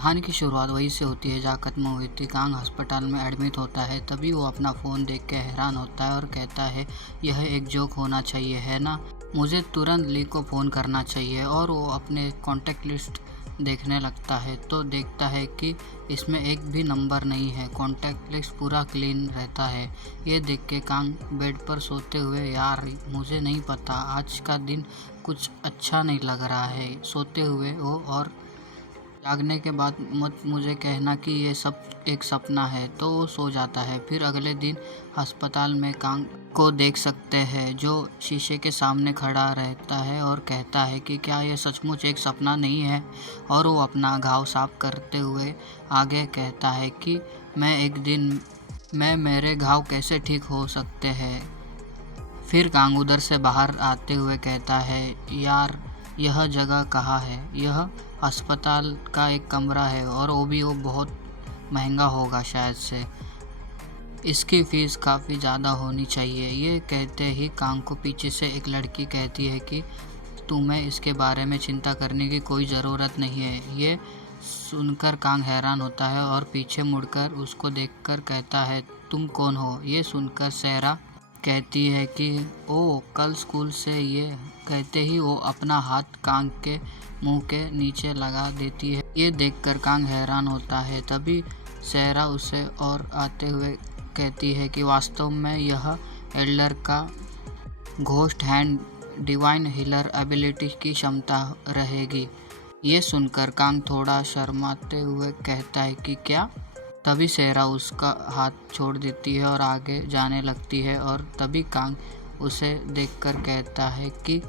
कहानी की शुरुआत वहीं से होती है जहाँ खत्म हुई थी। कांग अस्पताल में एडमिट होता है, तभी वो अपना फ़ोन देख के हैरान होता है और कहता है, यह एक जोक होना चाहिए, है ना? मुझे तुरंत ली को फ़ोन करना चाहिए। और वो अपने कॉन्टैक्ट लिस्ट देखने लगता है तो देखता है कि इसमें एक भी नंबर नहीं है। कॉन्टैक्ट लिस्ट पूरा क्लीन रहता है। ये देख के कांग बेड पर सोते हुए, यार मुझे नहीं पता, आज का दिन कुछ अच्छा नहीं लग रहा है, सोते हुए वो, और जागने के बाद मत मुझे कहना कि ये सब एक सपना है। तो वो सो जाता है। फिर अगले दिन अस्पताल में कांग को देख सकते हैं, जो शीशे के सामने खड़ा रहता है और कहता है कि क्या यह सचमुच एक सपना नहीं है। और वो अपना घाव साफ करते हुए आगे कहता है कि मैं मेरे घाव कैसे ठीक हो सकते हैं। फिर कांग उधर से बाहर आते हुए कहता है, यार यह जगह कहाँ है? यह अस्पताल का एक कमरा है और वो बहुत महंगा होगा शायद से। इसकी फ़ीस काफ़ी ज़्यादा होनी चाहिए। ये कहते ही कांग को पीछे से एक लड़की कहती है कि तुम्हें इसके बारे में चिंता करने की कोई ज़रूरत नहीं है। ये सुनकर कांग हैरान होता है और पीछे मुड़कर उसको देखकर कहता है, तुम कौन हो? ये सुनकर सैरा कहती है कि ओ कल स्कूल से। ये कहते ही वो अपना हाथ कांग के मुंह के नीचे लगा देती है। ये देखकर कांग हैरान होता है। तभी सैरा उसे और आते हुए कहती है कि वास्तव में यह एल्डर का ghost hand divine healer ability की क्षमता रहेगी। ये सुनकर कांग थोड़ा शर्माते हुए कहता है कि क्या? तभी सैरा उसका हाथ छोड़ देती है और आगे जाने लगती है। और तभी कांग उसे देखकर कहता है कि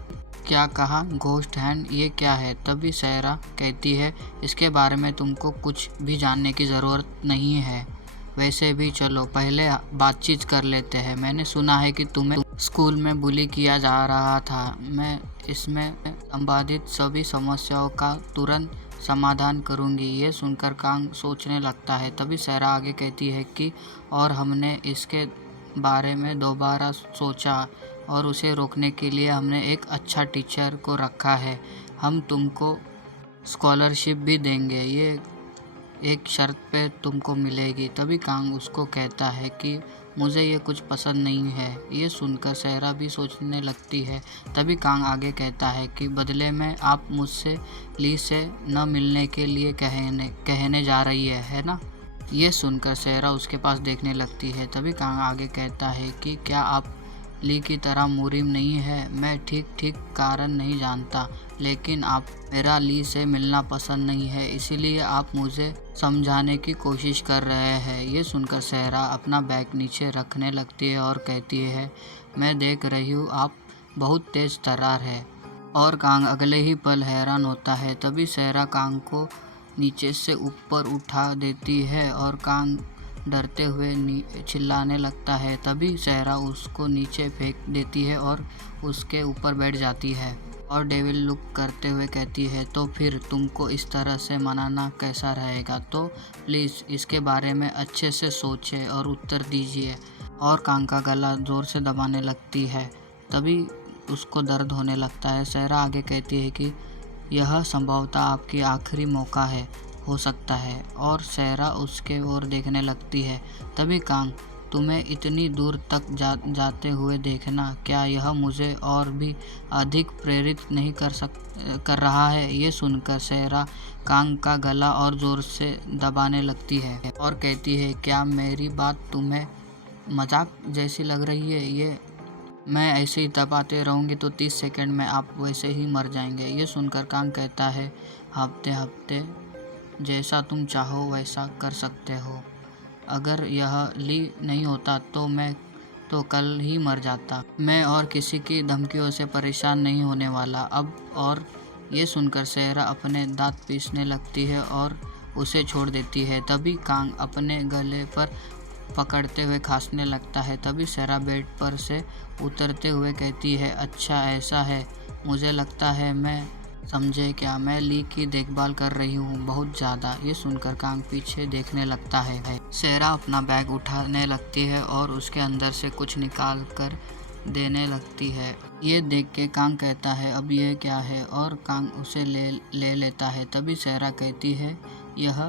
क्या कहा? घोस्ट हैंड, ये क्या है? तभी सैरा कहती है, इसके बारे में तुमको कुछ भी जानने की ज़रूरत नहीं है। वैसे भी चलो पहले बातचीत कर लेते हैं। मैंने सुना है कि तुम्हें स्कूल में बुली किया जा रहा था। मैं इसमें संबंधित सभी समस्याओं का तुरंत समाधान करूंगी। ये सुनकर कांग सोचने लगता है। तभी सैरा आगे कहती है कि और हमने इसके बारे में दोबारा सोचा और उसे रोकने के लिए हमने एक अच्छा टीचर को रखा है। हम तुमको स्कॉलरशिप भी देंगे। ये एक शर्त पे तुमको मिलेगी। तभी कांग उसको कहता है कि मुझे ये कुछ पसंद नहीं है। ये सुनकर सैरा भी सोचने लगती है। तभी कांग आगे कहता है कि बदले में आप मुझसे ली से न मिलने के लिए कहने जा रही है ना? ये सुनकर सैरा उसके पास देखने लगती है। तभी कांग आगे कहता है कि क्या आप ली की तरह मुरिम नहीं है? मैं ठीक कारण नहीं जानता, लेकिन आप मेरा ली से मिलना पसंद नहीं है, इसीलिए आप मुझे समझाने की कोशिश कर रहे हैं। ये सुनकर सहरा अपना बैग नीचे रखने लगती है और कहती है, मैं देख रही हूँ आप बहुत तेज तर्रार है। और कांग अगले ही पल हैरान होता है। तभी सहरा कांग को नीचे से ऊपर उठा देती है और कांग डरते हुए चिल्लाने लगता है। तभी सहरा उसको नीचे फेंक देती है और उसके ऊपर बैठ जाती है और डेविल लुक करते हुए कहती है, तो फिर तुमको इस तरह से मनाना कैसा रहेगा? तो प्लीज़ इसके बारे में अच्छे से सोचें और उत्तर दीजिए। और कांग का गला ज़ोर से दबाने लगती है। तभी उसको दर्द होने लगता है। सहरा आगे कहती है कि यह संभवतः आपकी आखिरी मौका है, हो सकता है। और सहरा उसके ओर देखने लगती है। तभी कांग, तुम्हें इतनी दूर तक जाते हुए देखना, क्या यह मुझे और भी अधिक प्रेरित नहीं कर रहा है? ये सुनकर सहरा कांग का गला और ज़ोर से दबाने लगती है और कहती है, क्या मेरी बात तुम्हें मजाक जैसी लग रही है? ये मैं ऐसे ही दबाते रहूँगी तो 30 सेकंड में आप वैसे ही मर जाएंगे। ये सुनकर कांग कहता है, हफ्ते हफ्ते जैसा तुम चाहो वैसा कर सकते हो। अगर यह ली नहीं होता तो मैं तो कल ही मर जाता। मैं और किसी की धमकियों से परेशान नहीं होने वाला अब। और ये सुनकर सहरा अपने दांत पीसने लगती है और उसे छोड़ देती है। तभी कांग अपने गले पर पकड़ते हुए खांसने लगता है। तभी सहरा बेड पर से उतरते हुए कहती है, अच्छा ऐसा है, मुझे लगता है मैं समझे क्या, मैं ली की देखभाल कर रही हूँ बहुत ज़्यादा। ये सुनकर कांग पीछे देखने लगता है। सहरा अपना बैग उठाने लगती है और उसके अंदर से कुछ निकाल कर देने लगती है। ये देख के कांग कहता है, अब ये क्या है? और कांग उसे ले लेता है। तभी सहरा कहती है, यह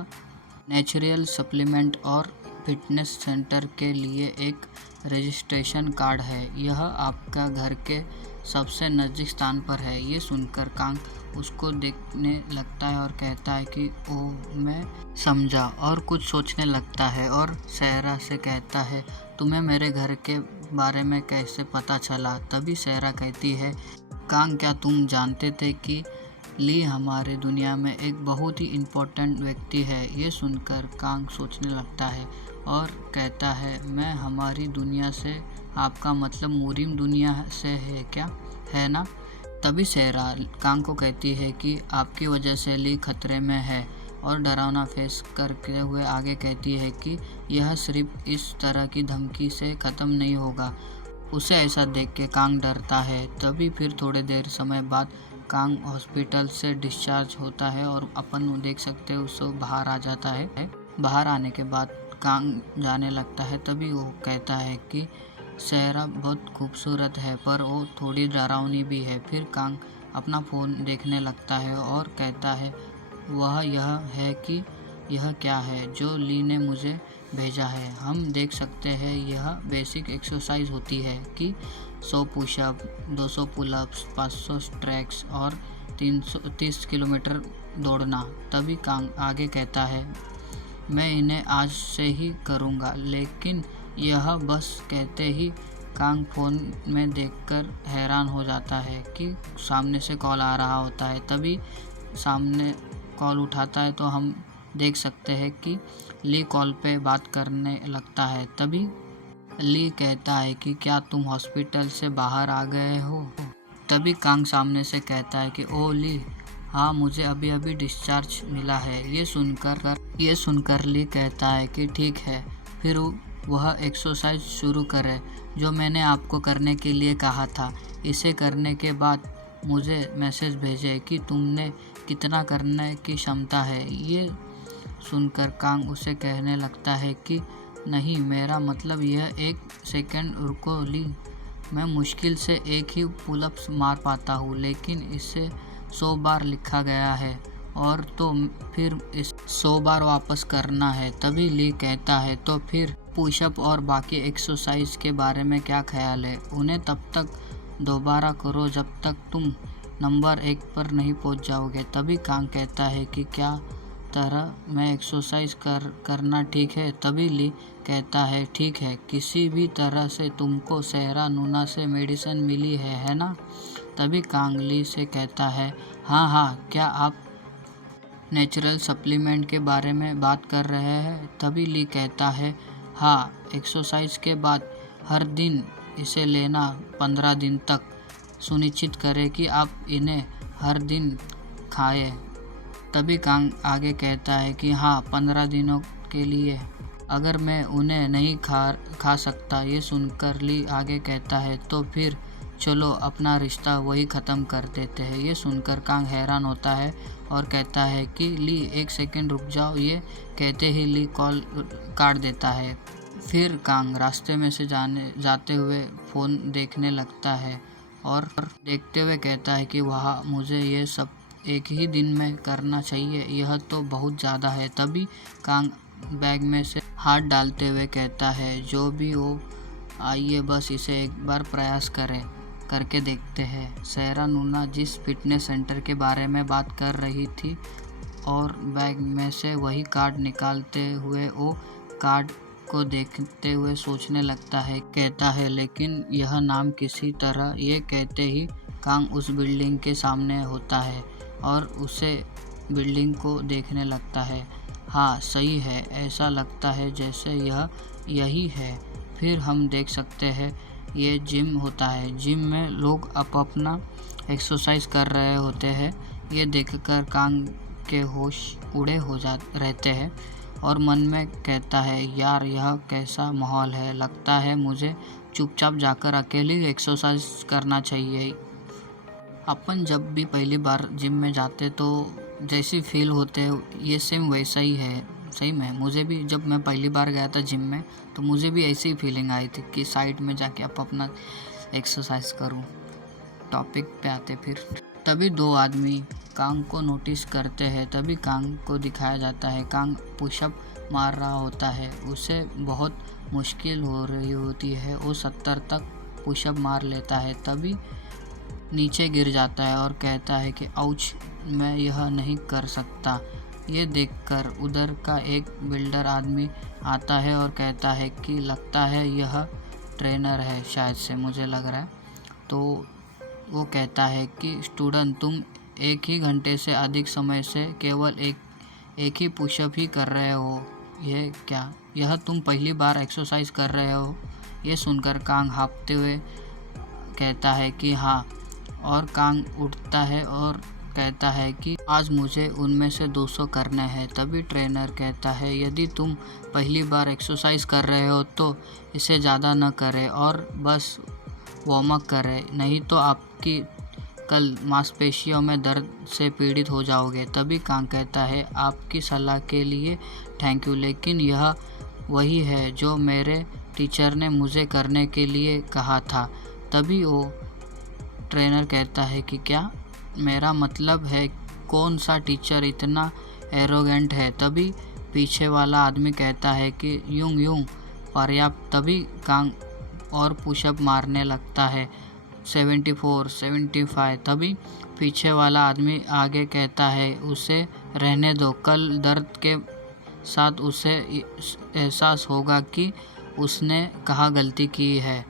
नेचुरल सप्लीमेंट और फिटनेस सेंटर के लिए एक रजिस्ट्रेशन कार्ड है। यह आपका घर के सबसे नज़दीक स्थान पर है। ये सुनकर कांग उसको देखने लगता है और कहता है कि ओह, मैं समझा, और कुछ सोचने लगता है और सहरा से कहता है, तुम्हें मेरे घर के बारे में कैसे पता चला? तभी सहरा कहती है, कांग, क्या तुम जानते थे कि ली हमारे दुनिया में एक बहुत ही इम्पोर्टेंट व्यक्ति है? ये सुनकर कांग सोचने लगता है और कहता है, मैं हमारी दुनिया से, आपका मतलब मूरिम दुनिया से है क्या, है ना? तभी सहरा कांग को कहती है कि आपकी वजह से ली खतरे में है, और डरावना फेस करते हुए आगे कहती है कि यह सिर्फ इस तरह की धमकी से ख़त्म नहीं होगा। उसे ऐसा देख के कांग डरता है। तभी फिर थोड़े देर समय बाद कांग हॉस्पिटल से डिस्चार्ज होता है और अपन देख सकते हैं उसको बाहर आ जाता है। बाहर आने के बाद कांग जाने लगता है। तभी वो कहता है कि सहरा बहुत खूबसूरत है, पर वो थोड़ी डरावनी भी है। फिर कांग अपना फ़ोन देखने लगता है और कहता है, वह यह है कि यह क्या है जो ली ने मुझे भेजा है। हम देख सकते हैं यह बेसिक एक्सरसाइज होती है कि 100 पुशअप, 200 पुलअप्स, 500 स्ट्रैक्स और 330 किलोमीटर दौड़ना। तभी कांग आगे कहता है, मैं इन्हें आज से ही करूँगा। लेकिन यह बस कहते ही कांग फ़ोन में देखकर हैरान हो जाता है कि सामने से कॉल आ रहा होता है। तभी सामने कॉल उठाता है तो हम देख सकते हैं कि ली कॉल पे बात करने लगता है। तभी ली कहता है कि क्या तुम हॉस्पिटल से बाहर आ गए हो? तभी कांग सामने से कहता है कि ओ ली, हाँ, मुझे अभी अभी डिस्चार्ज मिला है। ये सुनकर ली कहता है कि ठीक है, फिर वह एक्सरसाइज शुरू करे जो मैंने आपको करने के लिए कहा था। इसे करने के बाद मुझे मैसेज भेजे कि तुमने कितना करने की क्षमता है। ये सुनकर कांग उसे कहने लगता है कि नहीं, मेरा मतलब यह, एक सेकंड रुको ली, मैं मुश्किल से एक ही पुलअप्स मार पाता हूँ, लेकिन इसे 100 बार लिखा गया है और तो फिर इस 100 बार वापस करना है। तभी ली कहता है, तो फिर पुशअप और बाकी एक्सरसाइज के बारे में क्या ख्याल है? उन्हें तब तक दोबारा करो जब तक तुम नंबर 1 पर नहीं पहुंच जाओगे। तभी कांग कहता है कि क्या तरह मैं एक्सरसाइज करना ठीक है? तभी ली कहता है, ठीक है, किसी भी तरह से तुमको सहरा नूना से मेडिसिन मिली है ना? तभी कांग ली से कहता है, हाँ हाँ, क्या आप नेचुरल सप्लीमेंट के बारे में बात कर रहे हैं? तभी ली कहता है, हाँ, एक्सरसाइज के बाद हर दिन इसे लेना 15 दिन तक। सुनिश्चित करें कि आप इन्हें हर दिन खाएं। तभी कांग आगे कहता है कि हाँ, 15 दिनों के लिए, अगर मैं उन्हें नहीं खा सकता। ये सुनकर ली आगे कहता है, तो फिर चलो अपना रिश्ता वही ख़त्म कर देते हैं। ये सुनकर कांग हैरान होता है और कहता है कि ली, एक सेकंड रुक जाओ। ये कहते ही ली कॉल काट देता है। फिर कांग रास्ते में से जाते हुए फ़ोन देखने लगता है और देखते हुए कहता है कि वाह, मुझे ये सब एक ही दिन में करना चाहिए, यह तो बहुत ज़्यादा है। तभी कांग बैग में से हाथ डालते हुए कहता है, जो भी हो, आइए बस इसे एक बार प्रयास करके देखते हैं। सहरा नूना जिस फिटनेस सेंटर के बारे में बात कर रही थी और बैग में से वही कार्ड निकालते हुए वो कार्ड को देखते हुए सोचने लगता है। कहता है, लेकिन यह नाम किसी तरह, ये कहते ही कांग उस बिल्डिंग के सामने होता है और उसे बिल्डिंग को देखने लगता है। हाँ, सही है, ऐसा लगता है जैसे यह यही है। फिर हम देख सकते हैं ये जिम होता है। जिम में लोग अपना एक्सरसाइज कर रहे होते हैं। ये देखकर कांग के होश उड़े रहते हैं और मन में कहता है, यार, यह कैसा माहौल है। लगता है मुझे चुपचाप जाकर अकेले एक्सरसाइज करना चाहिए। अपन जब भी पहली बार जिम में जाते तो जैसी फील होते हैं, ये सेम वैसा ही है। सही में मुझे भी, जब मैं पहली बार गया था जिम में, तो मुझे भी ऐसी ही फीलिंग आई थी कि साइड में जाके अपना एक्सरसाइज करूं। टॉपिक पे आते फिर तभी दो आदमी कांग को नोटिस करते हैं। तभी कांग को दिखाया जाता है कांग पुशअप मार रहा होता है। उसे बहुत मुश्किल हो रही होती है। वो 70 तक पुशअप मार लेता है। तभी नीचे गिर जाता है और कहता है कि आउच, मैं यह नहीं कर सकता। ये देखकर उधर का एक बिल्डर आदमी आता है और कहता है कि लगता है यह ट्रेनर है, शायद से मुझे लग रहा है। तो वो कहता है कि स्टूडेंट, तुम एक ही घंटे से अधिक समय से केवल एक ही पुशअप ही कर रहे हो। यह तुम पहली बार एक्सरसाइज कर रहे हो? ये सुनकर कांग हाँफते हुए कहता है कि हाँ, और कांग उठता है और कहता है कि आज मुझे उनमें से 200 करने हैं। तभी ट्रेनर कहता है यदि तुम पहली बार एक्सरसाइज कर रहे हो तो इसे ज़्यादा न करें और बस वार्म अप करें, नहीं तो आपकी कल मांसपेशियों में दर्द से पीड़ित हो जाओगे। तभी कांग कहता है आपकी सलाह के लिए थैंक यू, लेकिन यह वही है जो मेरे टीचर ने मुझे करने के लिए कहा था। तभी वो ट्रेनर कहता है कि क्या? मेरा मतलब है कौन सा टीचर इतना एरोगेंट है? तभी पीछे वाला आदमी कहता है कि यूं पर्याप्त। तभी कांग और पुशअप मारने लगता है 74, 75। तभी पीछे वाला आदमी आगे कहता है उसे रहने दो, कल दर्द के साथ उसे एहसास होगा कि उसने कहाँ गलती की है।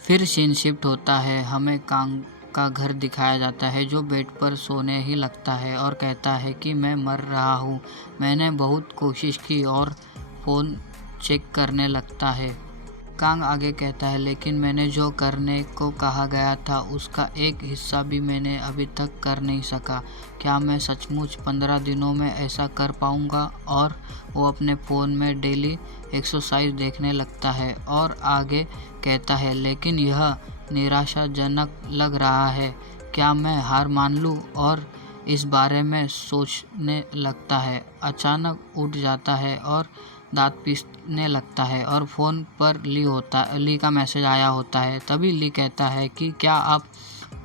फिर सीन शिफ्ट होता है। हमें कांग का घर दिखाया जाता है जो बेड पर सोने ही लगता है और कहता है कि मैं मर रहा हूँ, मैंने बहुत कोशिश की, और फ़ोन चेक करने लगता है। कांग आगे कहता है लेकिन मैंने जो करने को कहा गया था उसका एक हिस्सा भी मैंने अभी तक कर नहीं सका। क्या मैं सचमुच 15 दिनों में ऐसा कर पाऊँगा? और वो अपने फ़ोन में डेली एक्सरसाइज देखने लगता है और आगे कहता है लेकिन यह निराशाजनक लग रहा है, क्या मैं हार मान लूँ? और इस बारे में सोचने लगता है। अचानक उठ जाता है और दांत पीसने लगता है और फ़ोन पर ली का मैसेज आया होता है। तभी ली कहता है कि क्या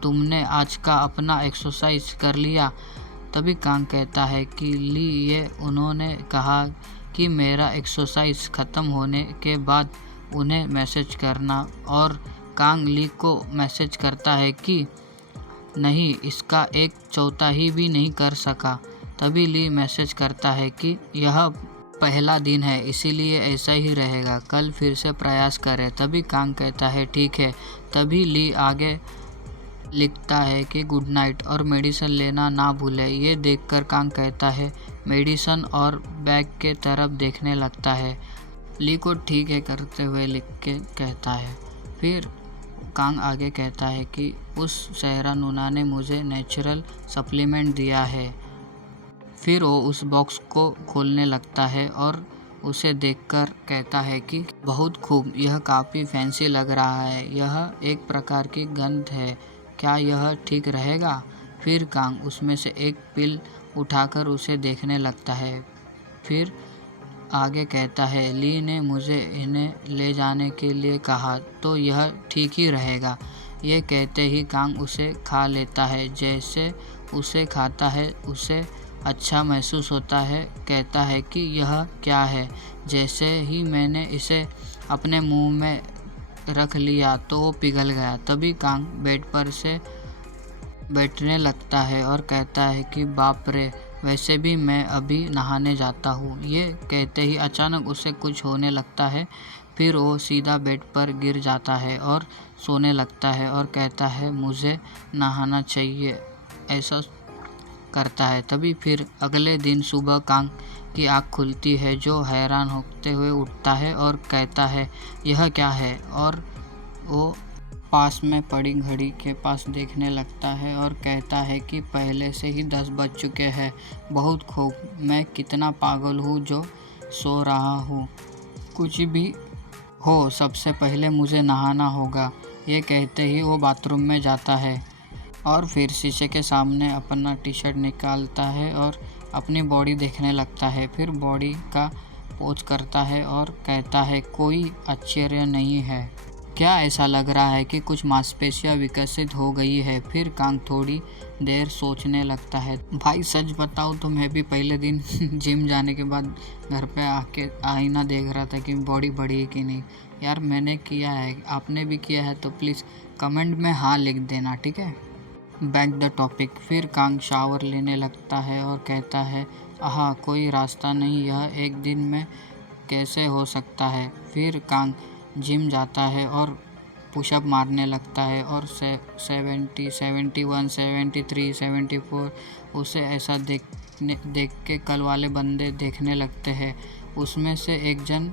तुमने आज का अपना एक्सरसाइज कर लिया? तभी कांग कहता है कि ली, ये उन्होंने कहा कि मेरा एक्सरसाइज ख़त्म होने के बाद उन्हें मैसेज करना। और कांग ली को मैसेज करता है कि नहीं, इसका 1/4 भी नहीं कर सका। तभी ली मैसेज करता है कि यह पहला दिन है, इसीलिए ऐसा ही रहेगा, कल फिर से प्रयास करें। तभी कांग कहता है ठीक है। तभी ली आगे लिखता है कि गुड नाइट और मेडिसिन लेना ना भूले। ये देखकर कांग कहता है मेडिसिन और बैग के तरफ देखने लगता है। ली को ठीक है करते हुए लिख के कहता है। फिर कांग आगे कहता है कि उस सहरा नूना ने मुझे नेचुरल सप्लीमेंट दिया है। फिर वो उस बॉक्स को खोलने लगता है और उसे देखकर कहता है कि बहुत खूब, यह काफ़ी फैंसी लग रहा है, यह एक प्रकार की गंध है, क्या यह ठीक रहेगा? फिर कांग उसमें से एक पिल उठाकर उसे देखने लगता है। फिर आगे कहता है ली ने मुझे इन्हें ले जाने के लिए कहा, तो यह ठीक ही रहेगा। ये कहते ही कांग उसे खा लेता है। जैसे उसे खाता है उसे अच्छा महसूस होता है। कहता है कि यह क्या है? जैसे ही मैंने इसे अपने मुंह में रख लिया तो वो पिघल गया। तभी कांग बेड पर से बैठने लगता है और कहता है कि बाप रे, वैसे भी मैं अभी नहाने जाता हूँ। ये कहते ही अचानक उसे कुछ होने लगता है। फिर वो सीधा बेड पर गिर जाता है और सोने लगता है और कहता है मुझे नहाना चाहिए, ऐसा करता है। तभी फिर अगले दिन सुबह कांग की आँख खुलती है, जो हैरान होते हुए उठता है और कहता है यह क्या है? और वो पास में पड़ी घड़ी के पास देखने लगता है और कहता है कि पहले से ही 10 बज चुके हैं। बहुत खूब, मैं कितना पागल हूँ जो सो रहा हूँ। कुछ भी हो, सबसे पहले मुझे नहाना होगा। ये कहते ही वो बाथरूम में जाता है और फिर शीशे के सामने अपना टी-शर्ट निकालता है और अपनी बॉडी देखने लगता है। फिर बॉडी का पोज करता है और कहता है कोई आश्चर्य नहीं है, क्या ऐसा लग रहा है कि कुछ मांसपेशियां विकसित हो गई है? फिर कांग थोड़ी देर सोचने लगता है। भाई सच बताओ तो मैं भी पहले दिन जिम जाने के बाद घर पे आके आईना देख रहा था कि बॉडी बढ़ी है कि नहीं। यार मैंने किया है, आपने भी किया है तो प्लीज़ कमेंट में हाँ लिख देना, ठीक है। Back the topic. फिर कांग शावर लेने लगता है और कहता है, आहा कोई रास्ता नहीं, यह एक दिन में कैसे हो सकता है। फिर कांग जिम जाता है और पुशअप मारने लगता है और 70, 71, 73, 74 उसे ऐसा देख के कल वाले बंदे देखने लगते हैं। उसमें से एक जन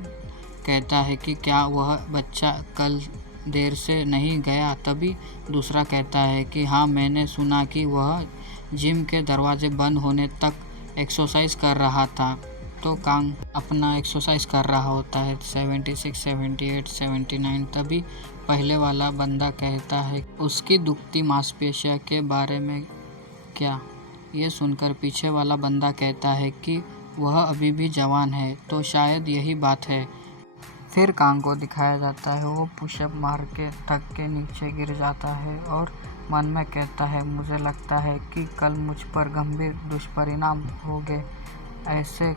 कहता है कि क्या वह बच्चा कल देर से नहीं गया? तभी दूसरा कहता है कि हाँ, मैंने सुना कि वह जिम के दरवाजे बंद होने तक एक्सरसाइज कर रहा था। तो कांग अपना एक्सरसाइज कर रहा होता है 76, 78, 79। तभी पहले वाला बंदा कहता है उसकी दुखती मांसपेशियों के बारे में क्या? ये सुनकर पीछे वाला बंदा कहता है कि वह अभी भी जवान है, तो शायद यही बात है। फिर कांग को दिखाया जाता है वो पुशअप मार के थक के नीचे गिर जाता है और मन में कहता है, मुझे लगता है कि कल मुझ पर गंभीर दुष्परिणाम होंगे। ऐसे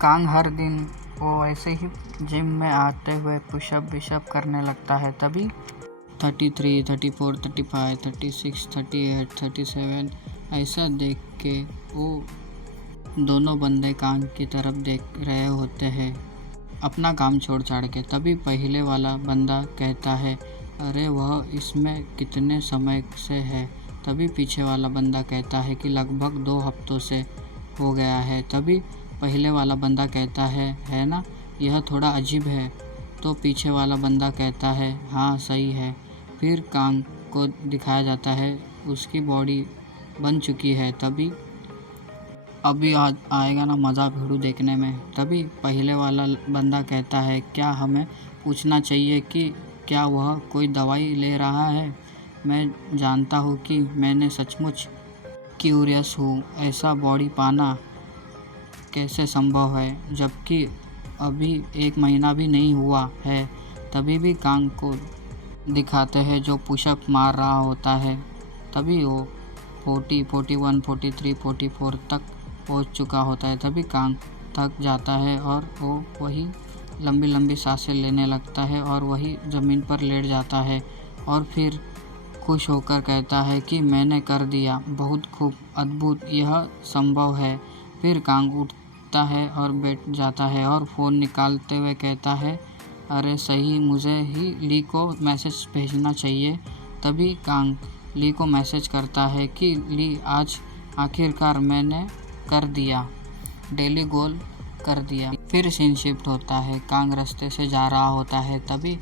कांग हर दिन वो ऐसे ही जिम में आते हुए पुशअप विशअप करने लगता है। तभी 33, 34, 35, 36, 38, 37 ऐसा देख के वो दोनों बंदे कांग की तरफ देख रहे होते हैं अपना काम छोड़ छाड़ के। तभी पहले वाला बंदा कहता है, अरे वह इसमें कितने समय से है? तभी पीछे वाला बंदा कहता है कि लगभग 2 हफ्तों से हो गया है। तभी पहले वाला बंदा कहता है ना, यह थोड़ा अजीब है। तो पीछे वाला बंदा कहता है, हाँ सही है। फिर कांग को दिखाया जाता है उसकी बॉडी बन चुकी है। तभी अभी आज आएगा ना मज़ा भिड़ू देखने में। तभी पहले वाला बंदा कहता है, क्या हमें पूछना चाहिए कि क्या वह कोई दवाई ले रहा है? मैं जानता हूँ कि मैंने सचमुच क्यूरियस हूँ, ऐसा बॉडी पाना कैसे संभव है जबकि अभी 1 महीना भी नहीं हुआ है। तभी भी कांग को दिखाते हैं जो पुशअप मार रहा होता है। तभी वो 40, 41, 43, 44 तक पहुंच चुका होता है। तभी कांग थक जाता है और वो वही लंबी लंबी सांसें लेने लगता है और वही ज़मीन पर लेट जाता है और फिर खुश होकर कहता है कि मैंने कर दिया, बहुत खूब, अद्भुत, यह संभव है। फिर कांग उठता है और बैठ जाता है और फ़ोन निकालते हुए कहता है, अरे सही, मुझे ही ली को मैसेज भेजना चाहिए। तभी कांग ली को मैसेज करता है कि ली, आज आखिरकार मैंने कर दिया, डेली गोल कर दिया। फिर सीन शिफ्ट होता है, कांग रास्ते से जा रहा होता है। तभी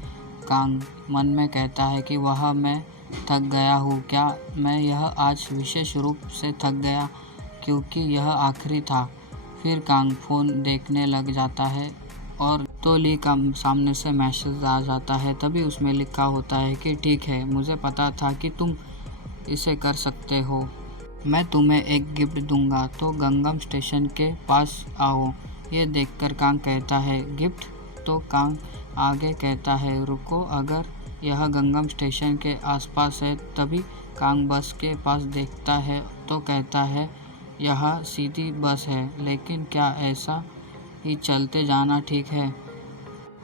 कांग मन में कहता है कि वह मैं थक गया हूँ, क्या मैं यह आज विशेष रूप से थक गया क्योंकि यह आखिरी था। फिर कांग फ़ोन देखने लग जाता है और तो ली का सामने से मैसेज आ जाता है। तभी उसमें लिखा होता है कि ठीक है, मुझे पता था कि तुम इसे कर सकते हो, मैं तुम्हें एक गिफ्ट दूंगा, तो गंगम स्टेशन के पास आओ। ये देखकर कांग कहता है, गिफ्ट? तो कांग आगे कहता है, रुको, अगर यह गंगम स्टेशन के आसपास है। तभी कांग बस के पास देखता है तो कहता है, यह सीधी बस है, लेकिन क्या ऐसा ही चलते जाना ठीक है?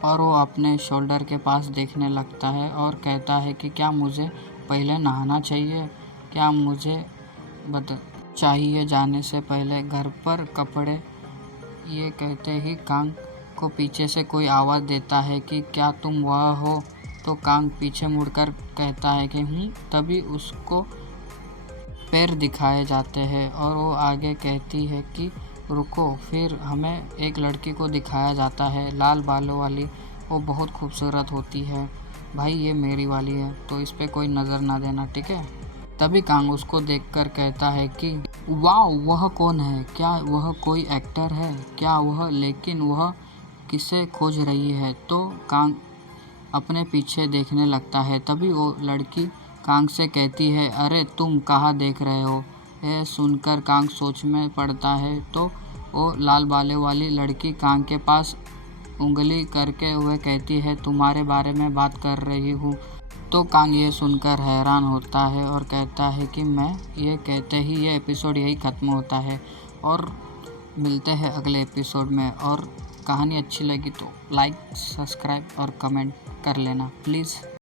और वो अपने शोल्डर के पास देखने लगता है और कहता है कि क्या मुझे पहले नहाना चाहिए? क्या मुझे चाहिए जाने से पहले घर पर कपड़े? ये कहते ही कांग को पीछे से कोई आवाज़ देता है कि क्या तुम वह हो? तो कांग पीछे मुड़कर कहता है कि तभी उसको पैर दिखाए जाते हैं और वो आगे कहती है कि रुको। फिर हमें एक लड़की को दिखाया जाता है, लाल बालों वाली, वो बहुत खूबसूरत होती है। भाई ये मेरी वाली है, तो इस पे कोई नज़र ना देना, ठीक है। तभी कांग उसको देखकर कहता है कि वाह, वह कौन है? क्या वह कोई एक्टर है क्या वह? लेकिन वह किसे खोज रही है? तो कांग अपने पीछे देखने लगता है। तभी वो लड़की कांग से कहती है, अरे तुम कहाँ देख रहे हो? यह सुनकर कांग सोच में पड़ता है तो वो लाल बालों वाली लड़की कांग के पास उंगली करके हुए कहती है तुम्हारे बारे में बात कर रही हूँ। तो कांग ये सुनकर हैरान होता है और कहता है कि मैं, ये कहते ही ये एपिसोड यही ख़त्म होता है। और मिलते हैं अगले एपिसोड में। और कहानी अच्छी लगी तो लाइक, सब्सक्राइब और कमेंट कर लेना प्लीज़।